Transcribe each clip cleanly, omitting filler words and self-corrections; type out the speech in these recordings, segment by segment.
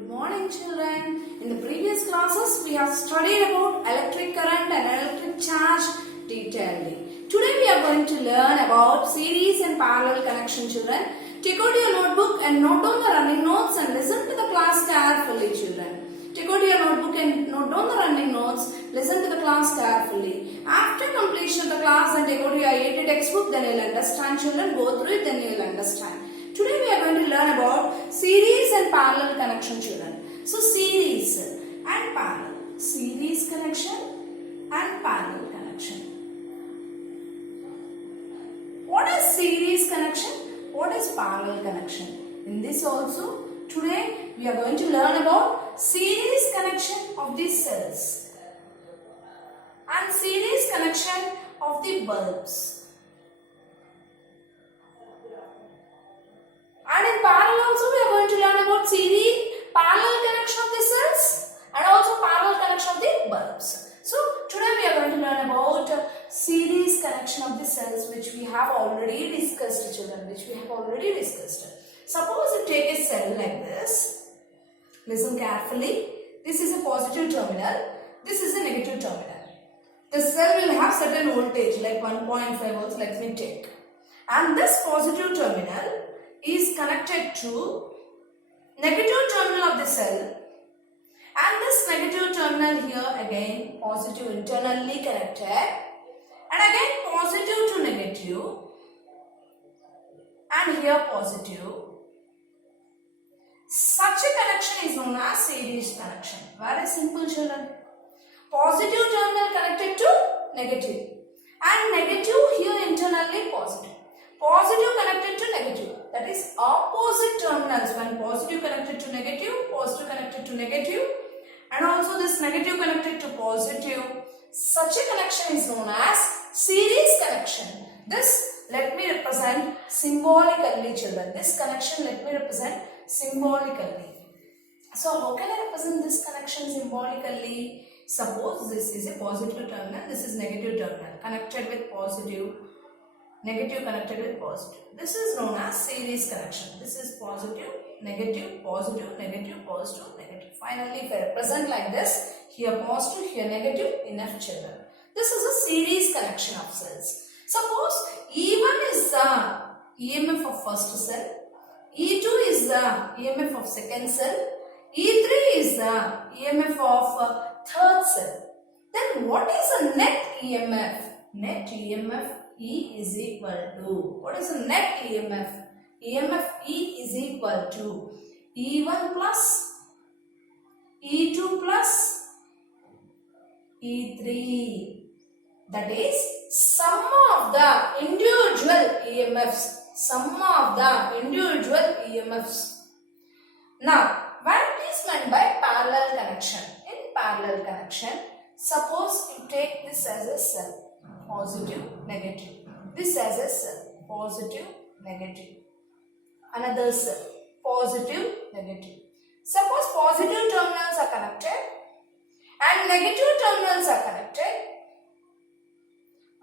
Good morning, children. In the previous classes, we have studied about electric current and electric charge detailedly. Today, we are going to learn about series and parallel connection, children. Take out your notebook and note down the running notes and listen to the class carefully, children. Take out your notebook and note down the running notes. Listen to the class carefully. After completion of the class, and take out your EAT textbook, then you'll understand, children. Go through it, then you'll understand. Today we are going to learn about series and parallel connection, children. So series and parallel. Series connection and parallel connection. What is series connection? What is parallel connection? In this also, today we are going to learn about series connection of the cells and series connection of the bulbs. And in parallel also we are going to learn about parallel connection of the cells and also parallel connection of the bulbs. So today we are going to learn about series connection of the cells, which we have already discussed, children, Suppose you take a cell like this. Listen carefully. This is a positive terminal. This is a negative terminal. The cell will have certain voltage like 1.5 volts, let me take. And this positive terminal is connected to negative terminal of the cell, and this negative terminal here again positive internally connected, and again positive to negative, and here positive. Such a connection is known as series connection. Very simple, children. Positive terminal connected to negative, and negative here internally positive. Positive connected to negative, that is opposite terminals. When positive connected to negative, positive connected to negative, and also this negative connected to positive. Such a connection is known as series connection. This let me represent symbolically, children. This connection let me represent symbolically. So how can I represent this connection symbolically? Suppose this is a positive terminal, this is negative terminal connected with positive. Negative connected with positive. This is known as series connection. This is positive, negative, positive, negative, positive, negative. Finally, if I represent like this, here positive, here negative, enough, children. This is a series connection of cells. Suppose E1 is the EMF of first cell, E2 is the EMF of second cell, E3 is the EMF of third cell. Then what is the net EMF? Net EMF E is equal to, what is the net EMF? EMF E is equal to E1 plus E2 plus E3. That is sum of the individual EMFs. Sum of the individual EMFs. Now, what is meant by parallel connection? In parallel connection, suppose you take this as a cell. Positive, negative. This as a cell. Positive, negative. Another cell. Positive, negative. Suppose positive terminals are connected and negative terminals are connected.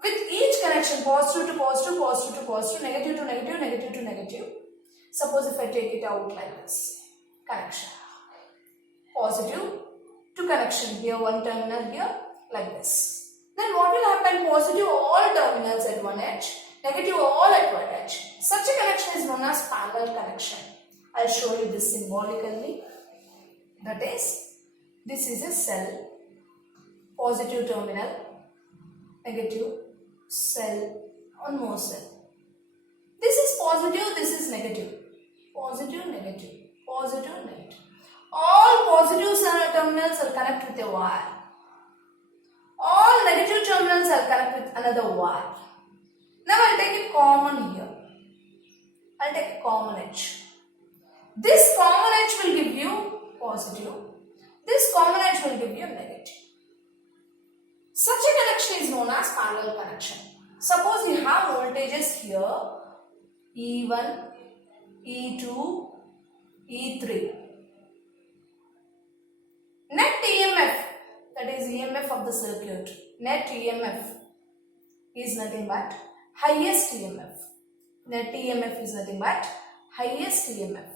With each connection, positive to positive, positive to positive, negative to negative, negative to negative. Suppose if I take it out like this. Connection. Positive to connection. Here one terminal, here like this. Then what will happen? Positive all terminals at one edge, negative all at one edge. Such a connection is known as parallel connection. I will show you this symbolically. That is, this is a cell, positive terminal, negative, cell, one more cell. This is positive, this is negative. Positive, negative, positive, negative. All positive terminals will connect with a wire. All negative terminals are connected with another wire. Now I will take a common here. I will take a common edge. This common edge will give you positive. This common edge will give you negative. Such a connection is known as parallel connection. Suppose you have voltages here, E1, E2, E3. Net EMF, that is EMF of the circuit, net EMF is nothing but highest EMF. Net EMF is nothing but highest EMF.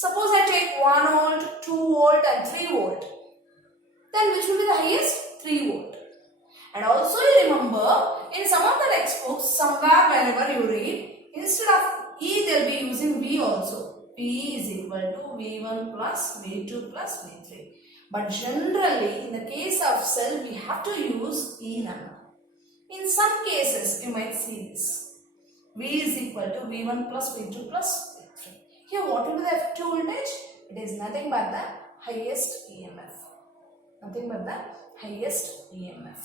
Suppose I take 1 volt, 2 volt and 3 volt. Then which will be the highest? 3 volt. And also you remember in some of the textbooks, somewhere whenever you read, instead of E they will be using V also. P is equal to V1 plus V2 plus V3. But generally in the case of cell we have to use E number. In some cases you might see this. V is equal to V1 plus V2 plus V3. Here what will be the effective voltage? It is nothing but the highest EMF. Nothing but the highest EMF.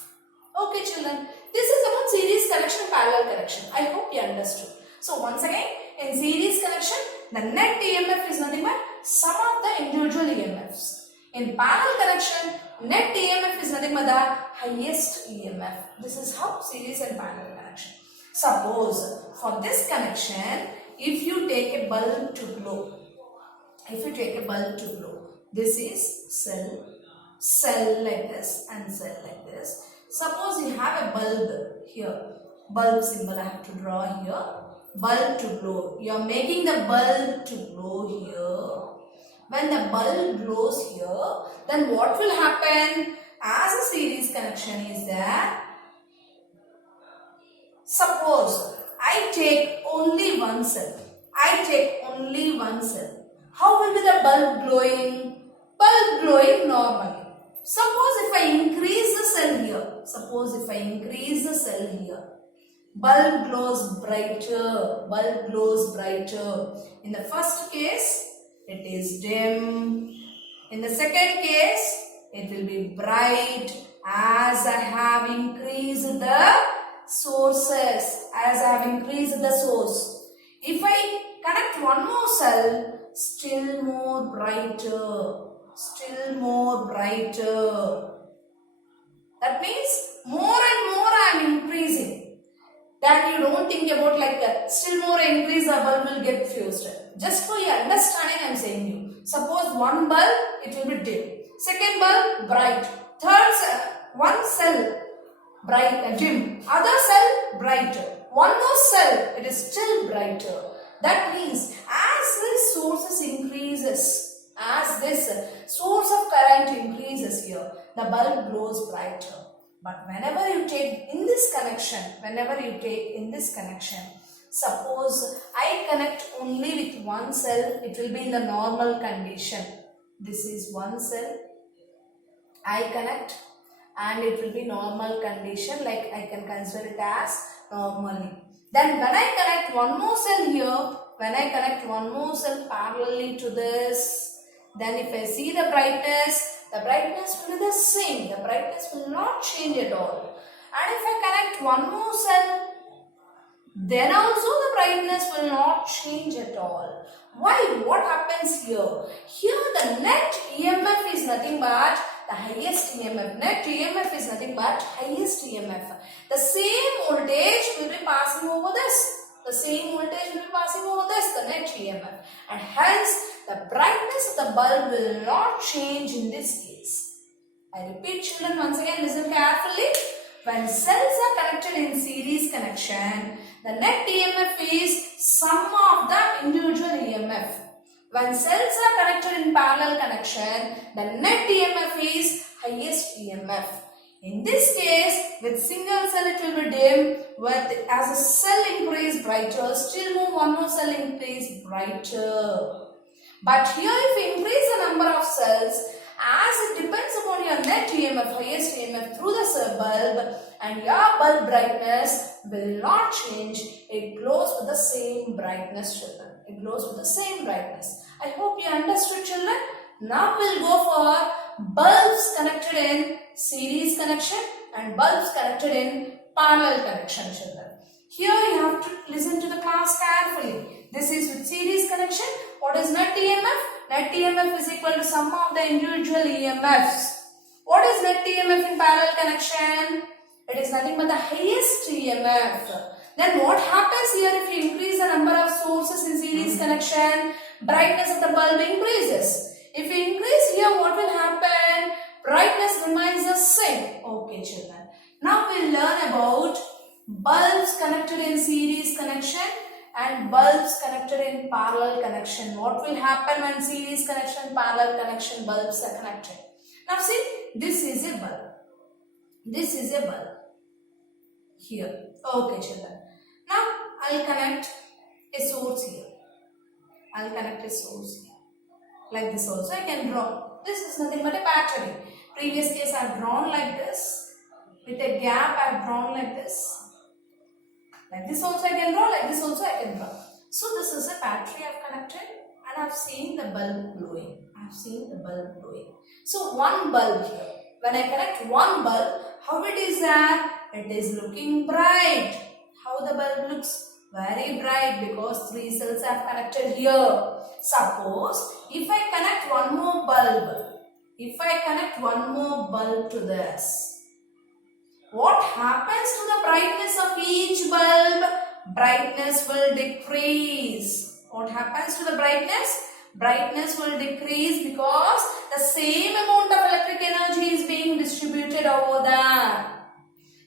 Okay children, this is about series connection, parallel connection. I hope you understood. So once again, in series connection, the net EMF is nothing but sum of the individual EMFs. In parallel connection, net EMF is nothing but the highest EMF. This is how series and parallel connection. Suppose for this connection, if you take a bulb to glow, this is cell like this and cell like this. Suppose you have a bulb here, bulb symbol I have to draw here, bulb to glow. You are making the bulb to glow here. When the bulb glows here, then what will happen as a series connection is that, suppose I take only one cell. How will be the bulb glowing? Bulb glowing normally. Suppose if I increase the cell here, bulb glows brighter. In the first case, it is dim. In the second case, it will be bright as I have increased the sources, If I connect one more cell, still more brighter. That means more and more I am increasing. That you don't think about like that. Still more increase, the bulb will get fused. Just for your understanding I am saying you. Suppose one bulb, it will be dim. Second bulb, bright. Third cell, one cell, bright, dim. Other cell, brighter. One more cell, it is still brighter. That means as this source increases, as this source of current increases here, the bulb glows brighter. But whenever you take in this connection, suppose I connect only with one cell, it will be in the normal condition. This is one cell, I connect and it will be normal condition, like I can consider it as normally. Then when I connect one more cell here, parallelly to this, then if I see the brightness will be the same. The brightness will not change at all. And if I connect one more cell, then also the brightness will not change at all. Why? What happens here? Here the net EMF is nothing but the highest EMF. Net EMF is nothing but highest EMF. The same voltage will be passing over this. The net EMF. And hence, the brightness of the bulb will not change in this case. I repeat children, once again listen carefully. When cells are connected in series connection, the net EMF is sum of the individual EMF. When cells are connected in parallel connection, the net EMF is highest EMF. In this case, with single cell it will be dim, as a cell increase brighter, still one more cell increase brighter. But here if you increase the number of cells, as it depends upon your net EMF, highest EMF through the bulb, and your bulb brightness will not change, it glows with the same brightness, children. I hope you understood, children. Now we'll go for bulbs connected in series connection and bulbs connected in parallel connection, children. Here you have to listen to the class carefully. This is with series connection. What is net EMF? Net EMF is equal to sum of the individual EMFs. What is net EMF in parallel connection? It is nothing but the highest EMF. Then what happens here if you increase the number of sources in series connection? Brightness of the bulb increases. If you increase here, what will happen? Brightness remains the same. Okay, children. Now we'll learn about bulbs connected in series connection and bulbs connected in parallel connection. What will happen when series connection, parallel connection, bulbs are connected? Now see, this is a bulb. This is a bulb. Here. Okay, children. Now I'll connect a source here. I'll connect a source here. Like this also I can draw. This is nothing but a battery. Previous case I have drawn like this. With a gap I have drawn like this. Like this also I can draw. Like this also I can draw. So this is a battery I have connected and I have seen the bulb glowing. I have seen the bulb glowing. So one bulb here. When I connect one bulb, how it is that? It is looking bright. How the bulb looks? Very bright because 3 cells are connected here. Suppose if I connect one more bulb, to this, what happens to the brightness of each bulb? Brightness will decrease. What happens to the brightness? Brightness will decrease because the same amount of electric energy is being distributed over there.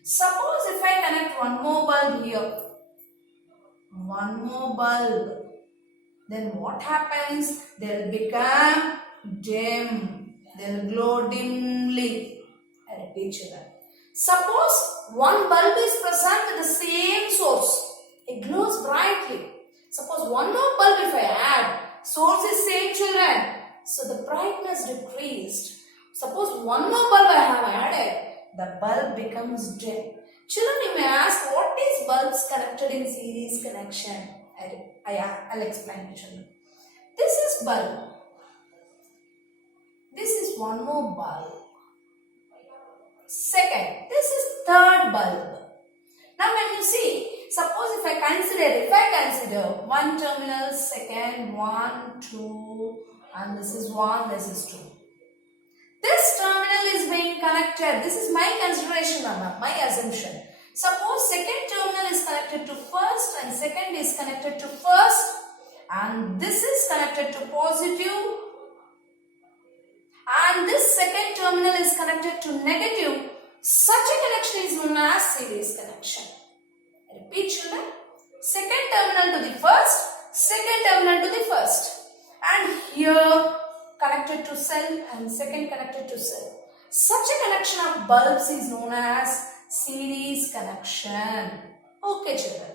Suppose if I connect one more bulb here, then what happens? They will become dim. They will glow dimly. I repeat, children. Suppose one bulb is present with the same source. It glows brightly. Suppose one more bulb if I add, source is same, children. So the brightness decreased. Suppose one more bulb I have added, the bulb becomes dim. Children, you may ask, what is bulbs connected in series connection? I'll explain to children. This is bulb. This is one more bulb. Second, this is third bulb. Now when you see, suppose if I consider one terminal, second, 1, 2, and this is 1, this is 2. This terminal is being connected. This is my consideration, my assumption. Suppose second terminal is connected to first and second is connected to first and this is connected to positive and this second terminal is connected to negative. Such a connection is known as series connection. Repeat, children. Second terminal to the first, second terminal to the first, and here connected to cell and second connected to cell. Such a connection of bulbs is known as series connection. Okay, children.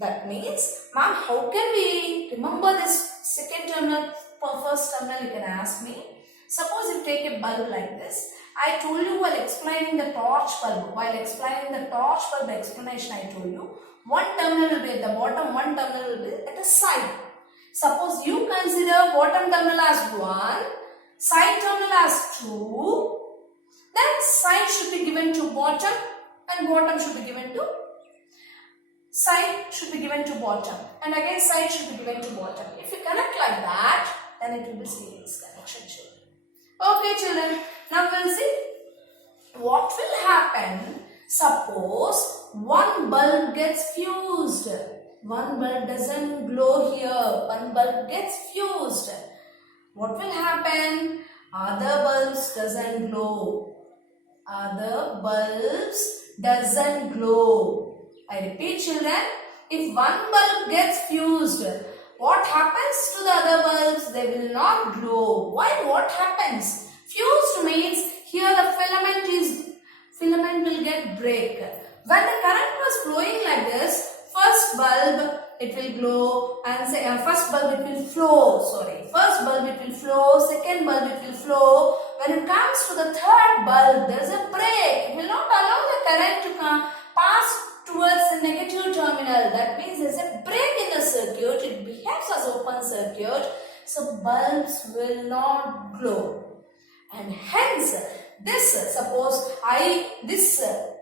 That means, ma'am, how can we remember this second terminal for first terminal? You can ask me. Suppose you take a bulb like this. I told you while explaining the torch bulb, the explanation I told you, one terminal will be at the bottom, one terminal will be at the side. Suppose you consider bottom terminal as 1, side terminal as 2, then side should be given to bottom and bottom should be given to side should be given to bottom and again side should be given to bottom. If you connect like that, then it will be series connection, children. Okay, children. Now we'll see what will happen. Suppose one bulb gets fused. One bulb doesn't glow here. One bulb gets fused. What will happen? Other bulbs doesn't glow. Other bulbs doesn't glow. I repeat, children. If one bulb gets fused, what happens to the other bulbs? They will not glow. Why? What happens? Fused means here the filament will get break. When the current was flowing like this, first bulb it will glow and first bulb it will flow. First bulb it will flow, second bulb it will flow. When it comes to the third bulb, there is a break. It will not allow the current to pass towards the negative terminal. That means there is a break in the circuit. It behaves as open circuit. So bulbs will not glow. And hence, this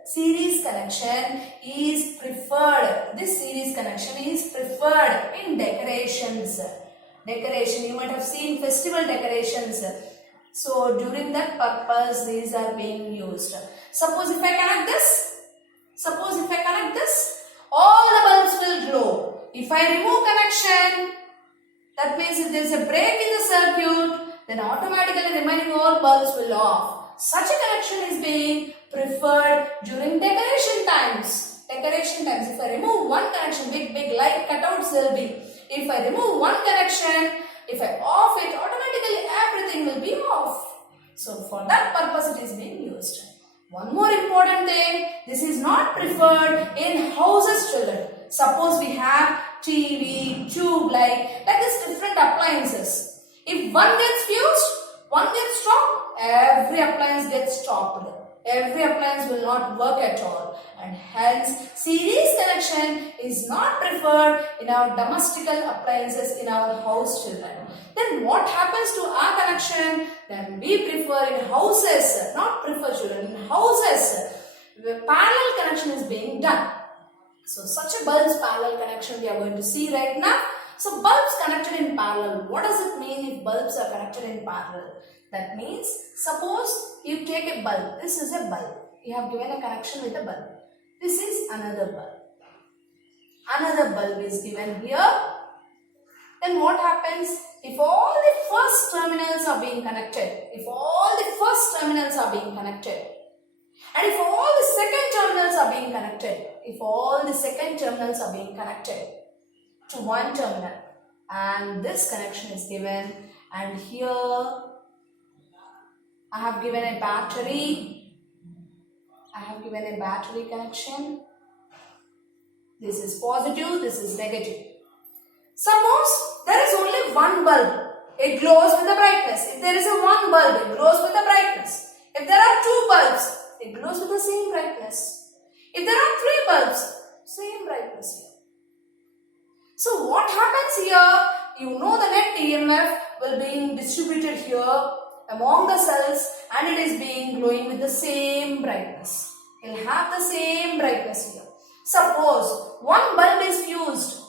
series connection is preferred. This series connection is preferred in decorations. You might have seen festival decorations. So during that purpose, these are being used. Suppose if I connect this, all the bulbs will glow. If I remove connection, that means if there is a break in the circuit, then automatically remaining all bulbs will off. Such a connection is being preferred during decoration times. Decoration times. If I remove one connection, big light cutouts there will be. If I remove one connection, if I off it, automatically everything will be off. So for that purpose it is being used. One more important thing, this is not preferred in houses, children. Suppose we have TV, tube light, like this different appliances. If one gets fused, one gets stopped, every appliance gets stopped. Every appliance will not work at all, and hence series connection is not preferred in our domestical appliances in our house, children. Then what happens to our connection? Then we prefer in houses, not prefer, children, in houses, where parallel connection is being done. So such a bulb's parallel connection we are going to see right now. So bulbs connected in parallel. What does it mean if bulbs are connected in parallel? That means, suppose you take a bulb. This is a bulb. You have given a connection with a bulb. This is another bulb. Another bulb is given here. Then what happens? If all the first terminals are being connected, and if all the second terminals are being connected, to one terminal, and this connection is given, and here I have given a battery. Connection. This is positive, this is negative. Suppose there is only one bulb, it glows with the brightness. If there is a one bulb, it glows with the brightness. If there are two bulbs, it glows with the same brightness. If there are three bulbs, same brightness here. So what happens here? You know the net EMF will be distributed here among the cells, and it is being glowing with the same brightness. It will have the same brightness here. Suppose one bulb is fused.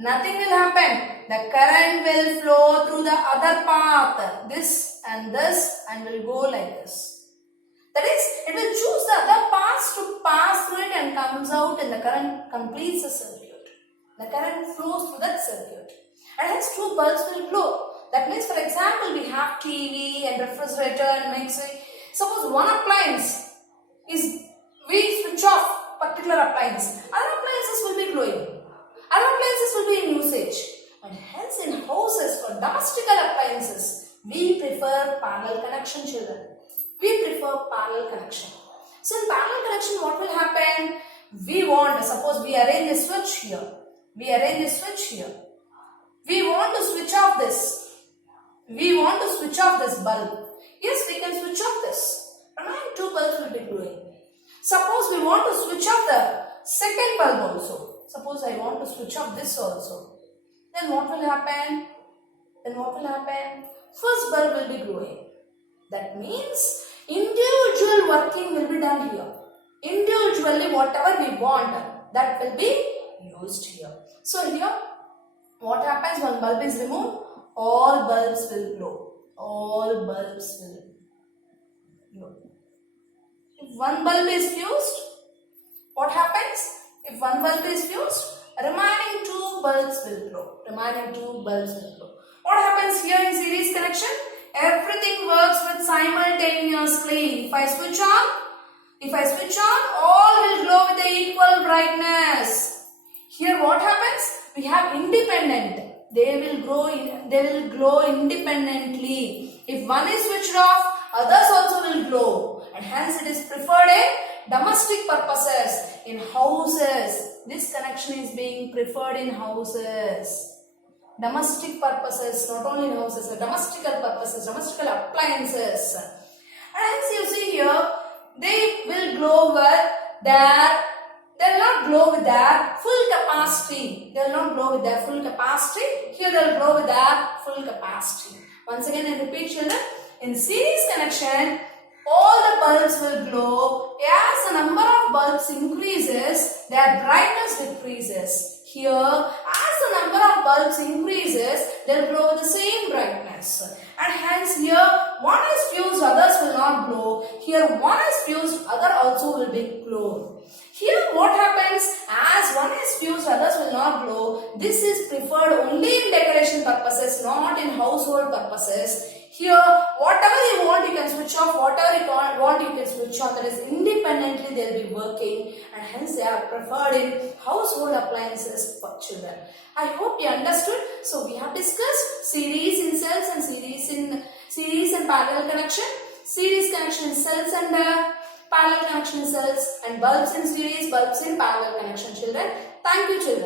Nothing will happen. The current will flow through the other path. This, and will go like this. That is, it will choose the other paths to pass through it and comes out, and the current completes the circuit. The current flows through that circuit. And hence two bulbs will glow. That means, for example, we have TV and refrigerator and mixer. Suppose one appliance we switch off particular appliance. Other appliances will be glowing. Other appliances will be in usage. And hence in houses for domestical appliances, we prefer parallel connection, children. We prefer parallel connection. So in parallel connection, what will happen? Suppose we arrange a switch here. We want to switch off this. Bulb. Yes, we can switch off this. Remaining two bulbs will be glowing. Suppose we want to switch off the second bulb also. Suppose I want to switch off this also. Then what will happen? First bulb will be glowing. That means individual working will be done here. Individually whatever we want, that will be used here. So here, what happens when bulb is removed? All bulbs will glow. If one bulb is fused, what happens? If one bulb is fused, remaining two bulbs will glow. What happens here in series connection? Everything works with simultaneously. If I switch on, all will glow with the equal brightness. Here what happens? We have independent. They will glow independently. If one is switched off, others also will glow. And hence it is preferred in domestic purposes. In houses, this connection is being preferred in houses. Domestic purposes, not only in houses, domestical purposes, domestical appliances. And hence you see here, they will glow with their, they will not glow with their full capacity. They will not glow with their full capacity. Here they will glow with their full capacity. Once again I repeat, children, in series connection, all the bulbs will glow. As the number of bulbs increases, their brightness decreases. Here, as the number of bulbs increases, they will glow with the same brightness. And hence here, one is fused, others will not glow. Here, one is fused, other also will be glow. Here, what happens? As one is fused, others will not glow. This is preferred only in decoration purposes, not in household purposes. Here, whatever you want, you can switch off. Whatever you want, you can switch on. That is independently they will be working, and hence they are preferred in household appliances for children. I hope you understood. So we have discussed series in cells and series and parallel connection, series connection in cells and parallel connection in cells, and bulbs in series, bulbs in parallel connection, children. Thank you, children.